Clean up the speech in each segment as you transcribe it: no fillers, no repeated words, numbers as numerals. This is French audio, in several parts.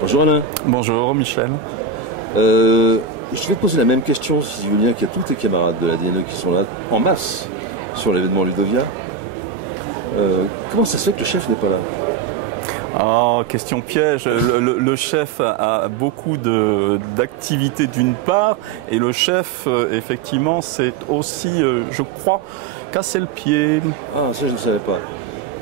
Bonjour Alain. Bonjour Michel. Je vais te poser la même question, si Julien, qu'il y a tous tes camarades de la DNE qui sont là en masse sur l'événement Ludovia. Comment ça se fait que le chef n'est pas là? Oh, question piège. Le chef a beaucoup d'activités d'une part, et le chef, effectivement, c'est aussi, je crois, casser le pied. Ah, ça je ne savais pas.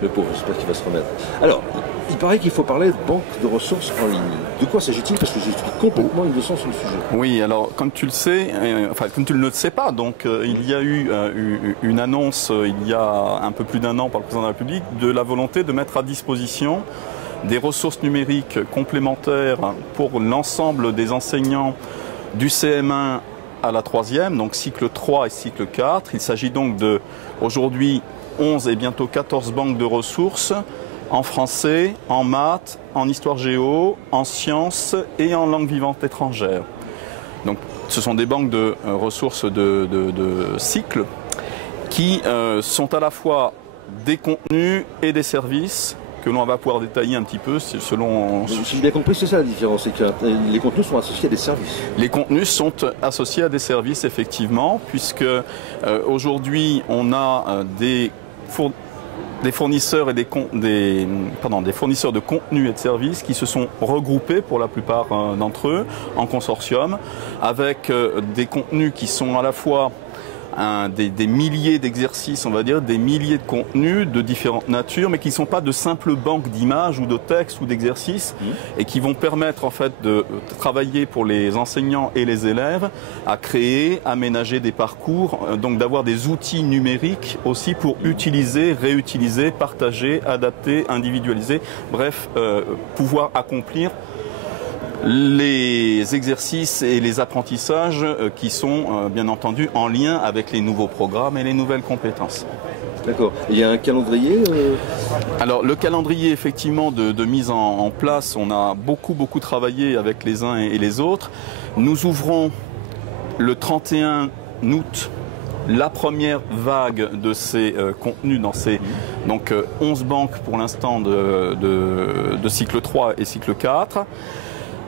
Le pauvre, j'espère qu'il va se remettre. Alors, il paraît qu'il faut parler de banque de ressources en ligne. De quoi s'agit-il? Parce que j'ai complètement une leçon sur le sujet. Oui, alors comme tu le sais, enfin comme tu ne le sais pas, donc il y a eu une annonce il y a un peu plus d'un an par le président de la République de la volonté de mettre à disposition des ressources numériques complémentaires pour l'ensemble des enseignants du CM1 à la 3e, donc cycle 3 et cycle 4. Il s'agit donc de, aujourd'hui, 11 et bientôt 14 banques de ressources en français, en maths, en histoire géo, en sciences et en langue vivante étrangère. Donc ce sont des banques de ressources de cycle qui sont à la fois des contenus et des services que l'on va pouvoir détailler un petit peu selon... Si j'ai bien compris, c'est ça la différence, c'est que les contenus sont associés à des services. Les contenus sont associés à des services, effectivement, puisque aujourd'hui on a des fournisseurs et des fournisseurs de contenus et de services qui se sont regroupés pour la plupart d'entre eux en consortium avec des contenus qui sont à la fois des milliers d'exercices, on va dire, des milliers de contenus de différentes natures, mais qui ne sont pas de simples banques d'images ou de textes ou d'exercices, et qui vont permettre en fait de travailler pour les enseignants et les élèves à créer, aménager des parcours, donc d'avoir des outils numériques aussi pour utiliser, réutiliser, partager, adapter, individualiser, bref, pouvoir accomplir les exercices et les apprentissages qui sont bien entendu en lien avec les nouveaux programmes et les nouvelles compétences. D'accord. Il y a un calendrier Alors le calendrier effectivement de mise en place, on a beaucoup travaillé avec les uns et les autres. Nous ouvrons le 31 août la première vague de ces contenus dans ces 11 banques pour l'instant de cycle 3 et cycle 4.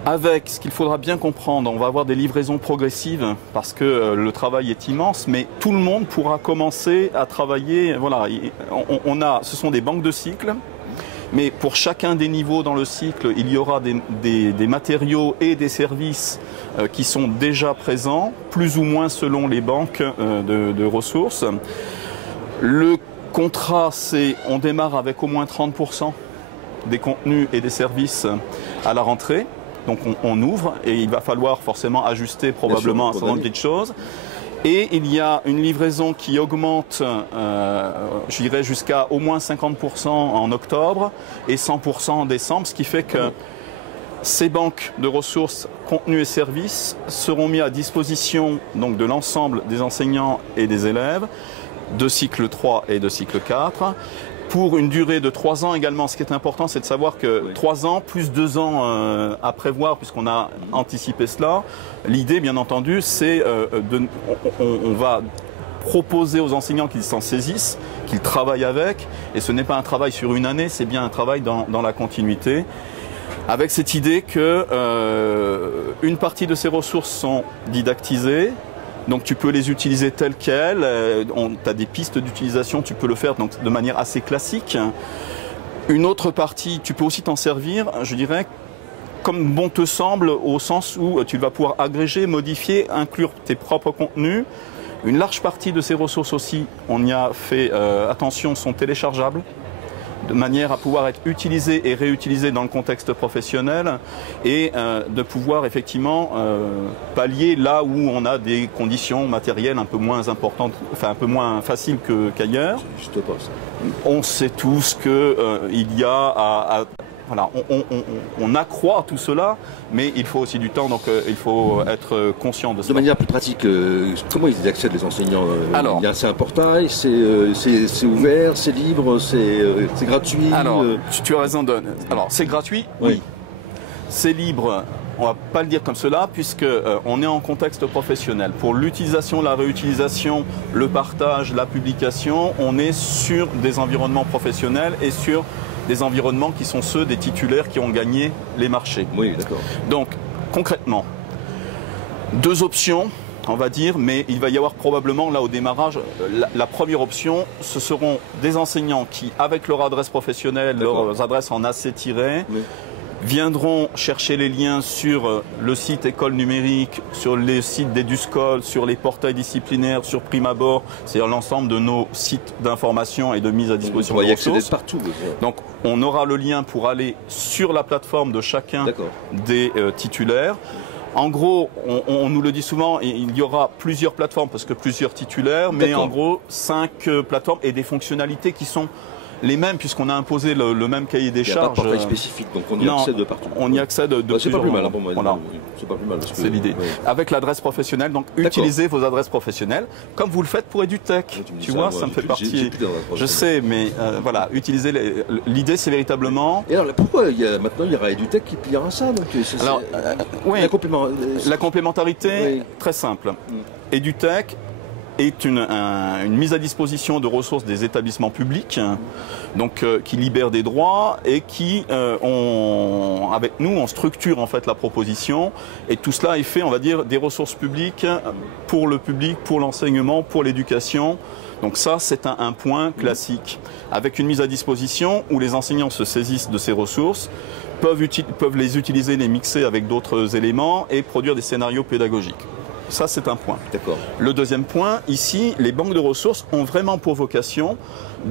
Avec ce qu'il faudra bien comprendre, on va avoir des livraisons progressives parce que le travail est immense, mais tout le monde pourra commencer à travailler. Voilà, ce sont des banques de cycles, mais pour chacun des niveaux dans le cycle, il y aura des matériaux et des services qui sont déjà présents, plus ou moins selon les banques de ressources. Le contrat, c'est on démarre avec au moins 30% des contenus et des services à la rentrée. Donc on ouvre et il va falloir forcément ajuster probablement un certain nombre de choses. Et il y a une livraison qui augmente, je dirais, jusqu'à au moins 50% en octobre et 100% en décembre, ce qui fait que ces banques de ressources, contenus et services seront mis à disposition donc, de l'ensemble des enseignants et des élèves de cycle 3 et de cycle 4. Pour une durée de 3 ans également. Ce qui est important, c'est de savoir que 3 ans plus 2 ans à prévoir, puisqu'on a anticipé cela. L'idée, bien entendu, c'est on va proposer aux enseignants qu'ils s'en saisissent, qu'ils travaillent avec. Et ce n'est pas un travail sur une année, c'est bien un travail dans la continuité. Avec cette idée que une partie de ces ressources sont didactisées. Donc tu peux les utiliser telles quelles, tu as des pistes d'utilisation, tu peux le faire donc, de manière assez classique. Une autre partie, tu peux aussi t'en servir, je dirais, comme bon te semble, au sens où tu vas pouvoir agréger, modifier, inclure tes propres contenus. Une large partie de ces ressources aussi, on y a fait attention, sont téléchargeables, de manière à pouvoir être utilisé et réutilisé dans le contexte professionnel et de pouvoir effectivement pallier là où on a des conditions matérielles un peu moins importantes, enfin un peu moins faciles qu'ailleurs. Juste pas ça. On sait tous qu'il y a voilà, on accroît tout cela, mais il faut aussi du temps, donc il faut être conscient de ça. De manière plus pratique, comment ils y accèdent les enseignants? Alors, c'est un portail, c'est ouvert, c'est libre, c'est gratuit? Alors, tu as raison. Alors, c'est gratuit, oui. C'est libre, on ne va pas le dire comme cela, puisque on est en contexte professionnel. Pour l'utilisation, la réutilisation, le partage, la publication, on est sur des environnements professionnels et sur des environnements qui sont ceux des titulaires qui ont gagné les marchés. Oui, d'accord. Donc, concrètement, 2 options, on va dire, mais il va y avoir probablement, là, au démarrage, la première option, ce seront des enseignants qui, avec leur adresse professionnelle, leurs adresses en AC-, viendront chercher les liens sur le site École numérique, sur les sites d'Eduscol, sur les portails disciplinaires, sur Prime Abord, c'est-à-dire l'ensemble de nos sites d'information et de mise à disposition de ressources. Partout. Donc, on aura le lien pour aller sur la plateforme de chacun des titulaires. En gros, on nous le dit souvent, il y aura plusieurs plateformes parce que plusieurs titulaires, mais en gros 5 plateformes et des fonctionnalités qui sont les mêmes puisqu'on a imposé le même cahier des charges. Il n'y a pas de portail spécifique, donc on y accède de partout. On y accède de c'est pas plus mal pour moi. Voilà. C'est pas plus mal. C'est l'idée. Avec l'adresse professionnelle, donc utilisez vos adresses professionnelles comme vous le faites pour EduTech. Tu vois, ça me fait partie. Je sais, mais voilà, utilisez l'idée, c'est véritablement. Et alors, pourquoi maintenant il y aura EduTech qui pliera ça donc, alors, oui, la complémentarité, très simple. EduTech est une mise à disposition de ressources des établissements publics, donc qui libèrent des droits et qui, avec nous, on structure en fait la proposition et tout cela est fait, on va dire, des ressources publiques pour le public, pour l'enseignement, pour l'éducation. Donc ça, c'est un point classique, avec une mise à disposition où les enseignants se saisissent de ces ressources, peuvent les utiliser, les mixer avec d'autres éléments et produire des scénarios pédagogiques. Ça, c'est un point. D'accord. Le deuxième point, ici, les banques de ressources ont vraiment pour vocation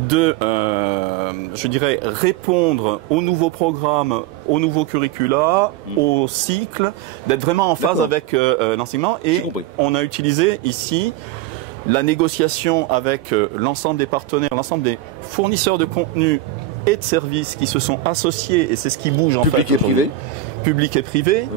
de, je dirais, répondre aux nouveaux programmes, aux nouveaux curricula, aux cycles, d'être vraiment en phase avec l'enseignement. Et on a utilisé ici la négociation avec l'ensemble des partenaires, l'ensemble des fournisseurs de contenu et de services qui se sont associés, et c'est ce qui bouge en fait. Public et privé. Public et privé.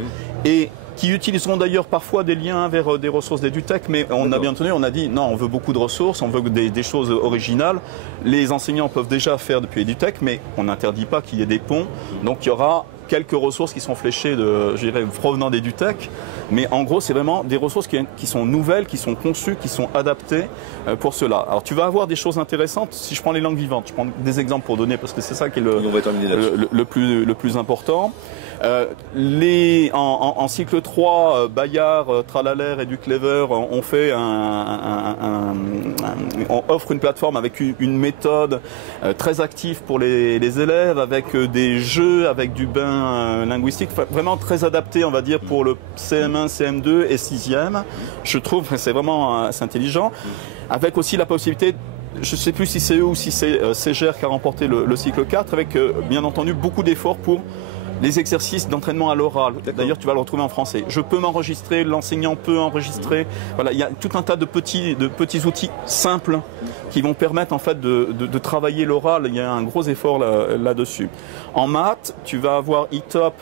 Et qui utiliseront d'ailleurs parfois des liens vers des ressources d'EduTech, mais on a bien entendu, on a dit non, on veut beaucoup de ressources, on veut des choses originales. Les enseignants peuvent déjà faire depuis EduTech, mais on n'interdit pas qu'il y ait des ponts. Donc il y aura quelques ressources qui sont fléchées, je dirais, provenant d'EduTech, mais en gros c'est vraiment des ressources qui sont nouvelles, qui sont conçues, qui sont adaptées pour cela. Alors tu vas avoir des choses intéressantes, si je prends les langues vivantes, je prends des exemples pour donner, parce que c'est ça qui est le plus important. En cycle 3, Bayard, Tralalaire et Duclever on fait on offre une plateforme avec une méthode très active pour les élèves, avec des jeux, avec du bain linguistique, vraiment très adapté, on va dire, pour le CM1, CM2 et 6e. Je trouve que c'est vraiment assez intelligent. Avec aussi la possibilité, je ne sais plus si c'est eux ou si c'est Ségère qui a remporté le cycle 4, avec bien entendu beaucoup d'efforts pour les exercices d'entraînement à l'oral. D'ailleurs, tu vas le retrouver en français. Je peux m'enregistrer, l'enseignant peut enregistrer. Voilà, il y a tout un tas de petits outils simples qui vont permettre en fait de travailler l'oral. Il y a un gros effort là-dessus. En maths, tu vas avoir eTop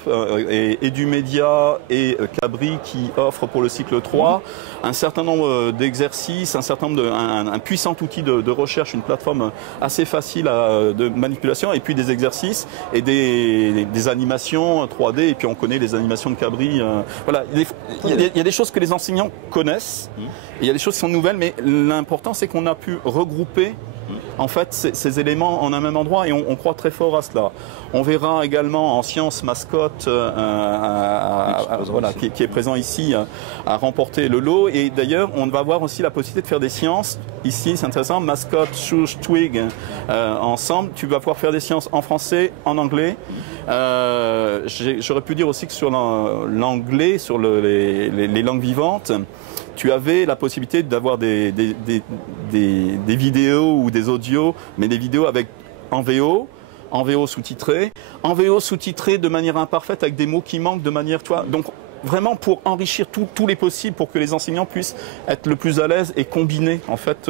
et EduMedia et Cabri qui offrent pour le cycle 3 un certain nombre d'exercices, un puissant outil de recherche, une plateforme assez facile de manipulation, et puis des exercices et des animations 3D, et puis on connaît les animations de Cabri. Voilà, il y a des choses que les enseignants connaissent, et il y a des choses qui sont nouvelles, mais l'important c'est qu'on a pu regrouper en fait ces éléments en un même endroit, et on croit très fort à cela. On verra également en sciences Mascotte qui est présent ici, à remporter le lot, et d'ailleurs on va avoir aussi la possibilité de faire des sciences ici, c'est intéressant, Mascotte, Schuss, Twig ensemble. Tu vas pouvoir faire des sciences en français, en anglais. J'aurais pu dire aussi que sur l'anglais, sur les langues vivantes, tu avais la possibilité d'avoir des vidéos ou des audios, mais des vidéos en VO sous-titré de manière imparfaite, avec des mots qui manquent de manière, donc vraiment pour enrichir tous les possibles, pour que les enseignants puissent être le plus à l'aise et combiner en fait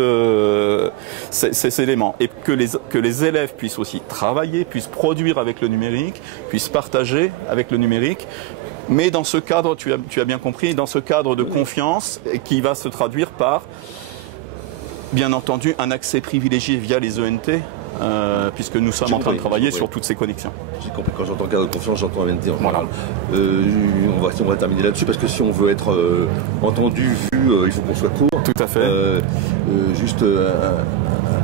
ces éléments, et que les élèves puissent aussi travailler, puissent produire avec le numérique, puissent partager avec le numérique. Mais dans ce cadre, tu as bien compris, dans ce cadre de confiance qui va se traduire par, bien entendu, un accès privilégié via les ENT, puisque nous sommes en train de travailler sur toutes ces connexions. J'ai compris, quand j'entends cadre de confiance, j'entends ENT. Voilà. On va terminer là-dessus, parce que si on veut être entendu, vu, il faut qu'on soit court. Tout à fait. Juste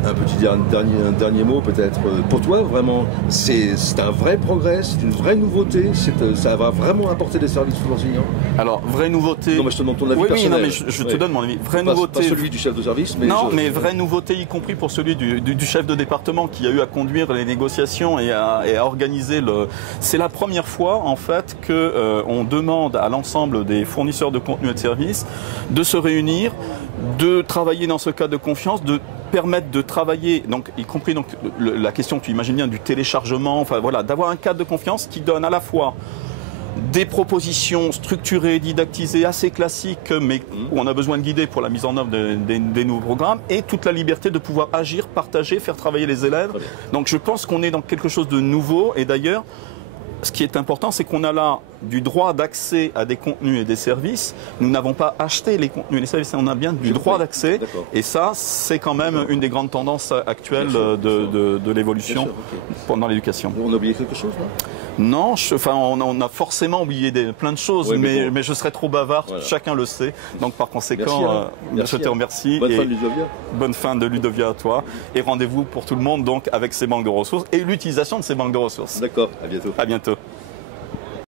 Un petit dernier mot peut-être. Pour toi, vraiment, c'est un vrai progrès, c'est une vraie nouveauté, ça va vraiment apporter des services aux enseignants? Alors, vraie nouveauté... Non, mais je te demande ton avis personnel. Oui, non, mais je te donne mon avis. Vraie nouveauté... Pas celui du chef de service, mais... Non, mais vraie nouveauté, y compris pour celui du chef de département qui a eu à conduire les négociations et à organiser le... C'est la première fois, en fait, qu'on demande à l'ensemble des fournisseurs de contenu et de services de se réunir, de travailler dans ce cadre de confiance, de permettre de travailler, donc, y compris donc, la question, tu imagines bien, du téléchargement, enfin voilà, d'avoir un cadre de confiance qui donne à la fois des propositions structurées, didactisées, assez classiques, mais où on a besoin de guider pour la mise en œuvre des nouveaux programmes, et toute la liberté de pouvoir agir, partager, faire travailler les élèves. Donc je pense qu'on est dans quelque chose de nouveau, et d'ailleurs, ce qui est important, c'est qu'on a là du droit d'accès à des contenus et des services. Nous n'avons pas acheté les contenus et les services, on a bien du droit d'accès. Et ça, c'est quand même une des grandes tendances actuelles de l'évolution pendant l'éducation. On a oublié quelque chose, là? Non, on a forcément oublié plein de choses, mais je serais trop bavard, chacun le sait. Donc par conséquent, je te remercie. Bonne fin de Ludovia. Bonne fin de Ludovia à toi. Et rendez-vous pour tout le monde donc avec ces banques de ressources et l'utilisation de ces banques de ressources. D'accord, à bientôt. À bientôt.